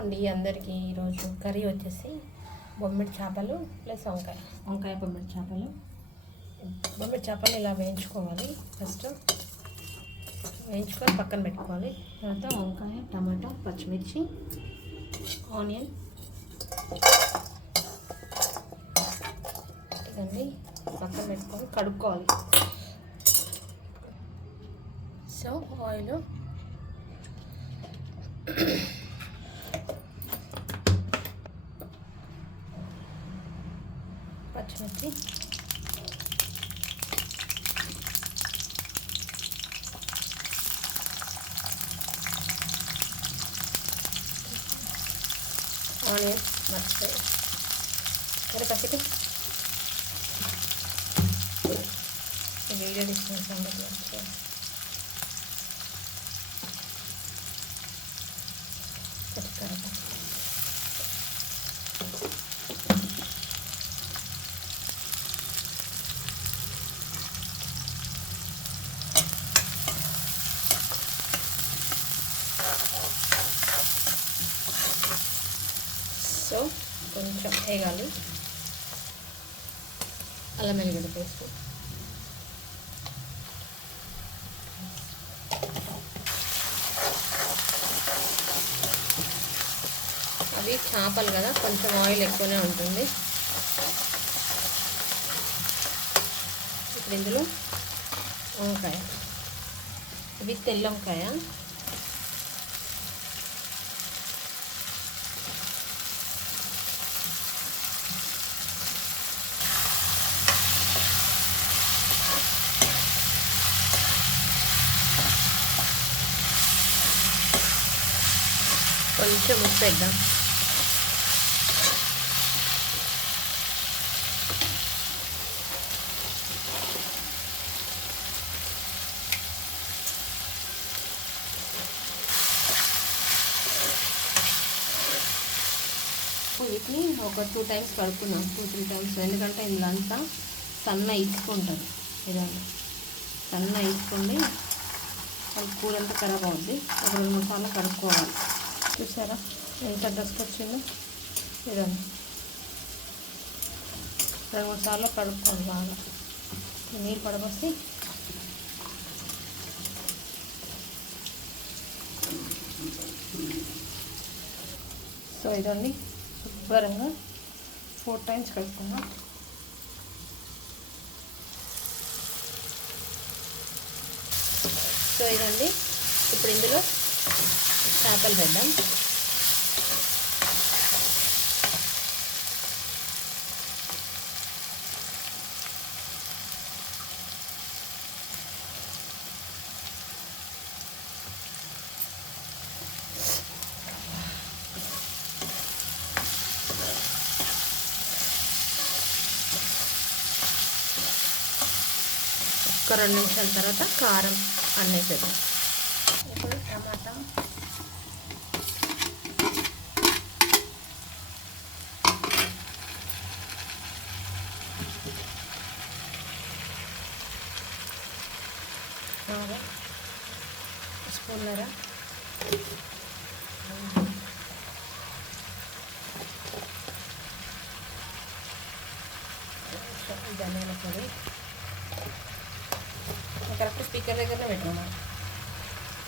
అండి అందరికీ ఈరోజు కర్రీ వచ్చేసి బొమ్మిడి చేపలు ప్లస్ వంకాయ. వంకాయ పొమ్మిడి చేపలు. బొమ్మిడి చేపలు ఇలా వేయించుకోవాలి ఫస్ట్. వేయించుకొని పక్కన పెట్టుకోవాలి. తర్వాత వంకాయ టమాటా పచ్చిమిర్చి ఆనియన్. ఇదండి. పక్కన పెట్టుకొని కడుక్కోవాలి. So oil. ఆనియన్ మర్చిపోయి సరే పక్కటి వీడియో తీసిన సంగతి మర్చిపోయి పచ్చికాయ So కొంచెం వేయాలి అల్లం వెల్లిగడ్డ పేస్ట్. అవి చేపలు కదా కొంచెం ఆయిల్ ఎక్కువనే ఉంటుంది. ఇప్పుడు ఇందులో వంకాయ. ఇవి తెల్ల వంకాయ. కొంచెం ఉప్పు వేద్దాం వీటిని ఒక టూ టైమ్స్ కడుక్కున్నాం. టూ త్రీ టైమ్స్ ఎందుకంటే ఇందులో అంతా సన్న ఇసుకుంటుంది. ఇలా సన్న ఇసుకుండి కూర అంతా ఖరాబ్ అవుద్ది. ఒక రెండు మూడు సార్లు కడుక్కోవాలి. చూసారా? ఎంత డ్రెస్కి వచ్చిందో? ఇదండి. రెండు మూడు సార్లు కడుక్కోండి బాగా. నీళ్ళు పడబోసి. సో ఇదండి. శుభ్రంగా ఫోర్ టైమ్స్ కడుక్కున్నాం. సో ఇదండి. ఇప్పుడు ఇందులో చేపలు వేద్దాం ఒక రెండు నిమిషాల తర్వాత కారం అన్నీ వేద్దాం ఇప్పుడు టమాటా స్పూన్నర ధనియాల పొడి కరెక్ట్ స్పీకర్ దగ్గరనే పెట్టాము?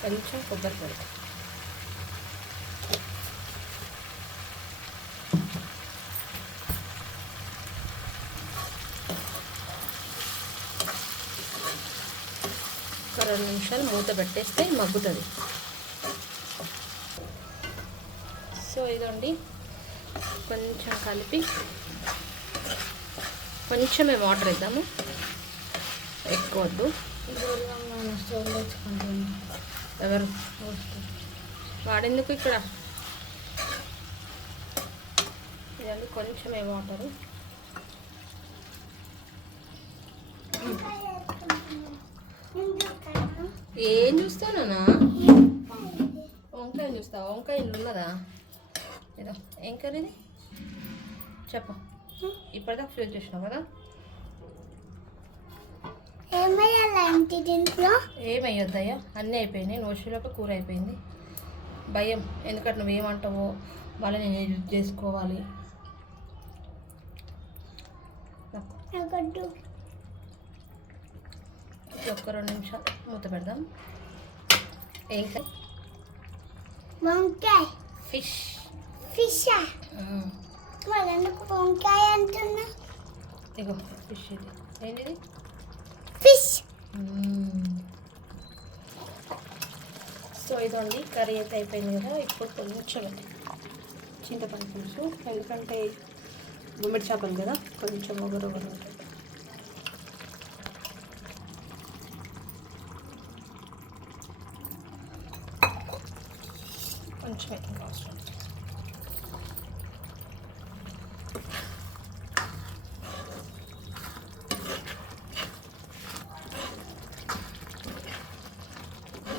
కొంచెం కొబ్బరి పొడి. ఒక రెండు నిమిషాలు మూత పెట్టేస్తే మగ్గుతుంది. సో ఇదండి కొంచెం కలిపి కొంచెమే వాటర్ వేద్దాము. ఎక్కువ వద్దు. ఎవరు? వాడేందుకు ఇక్కడ? ఇదండి కొంచెమే వాటరు. ఏం చూస్తానా వంకాయ చూస్తావా? వంకాయ ఉన్నదా? ఏదో ఏం కర్రీది? చెప్ప. ఇప్పటిదాకా ఫ్యూజ్ చేసినావు కదా? ఏమయ్యొద్దయ్యా? అన్నీ అయిపోయినాయి. నోషిలోకి కూర అయిపోయింది. భయం. ఎందుకంటే నువ్వేమంటావో వాళ్ళని నేను యూజ్ చేసుకోవాలి. ఒక్క రెండు నిమిషాలు మూత పెడదాం. ఏం కర్రీ? వంకాయ. ఫిష్. ఫిష్ వంకాయ అంటున్నా? ఇగో ఫిష్ ఇది. ఏంటిది? ఫిష్. సో ఇదండి కర్రీ అయితే అయిపోయింది కదా. ఇప్పుడు కొంచెం చింతపండు పులుసు. ఎందుకంటే గుమ్మడి చేపలు కదా కొంచెం ఒగరు ఒగరు. ఉంటుంది కొంచెం ఇంకా అవసరం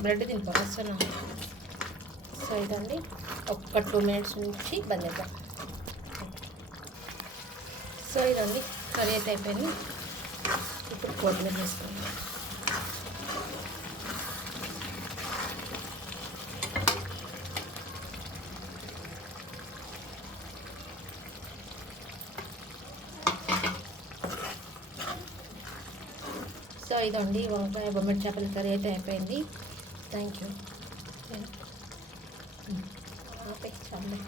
బ్రెడ్ తినిపో అసలు సో ఇదండి ఒక్క టూ మినిట్స్ నుంచి బంద్ చేద్దాం. సో ఇదండి కర్రీ అయితే అయిపోయింది. ఇప్పుడు కొత్తిమీర వేసుకుందాం సో ఇదండి వంకాయ బొమ్మడి చేపల కర్రీ అయితే అయిపోయింది. థ్యాంక్ యూ ఆపే చాలా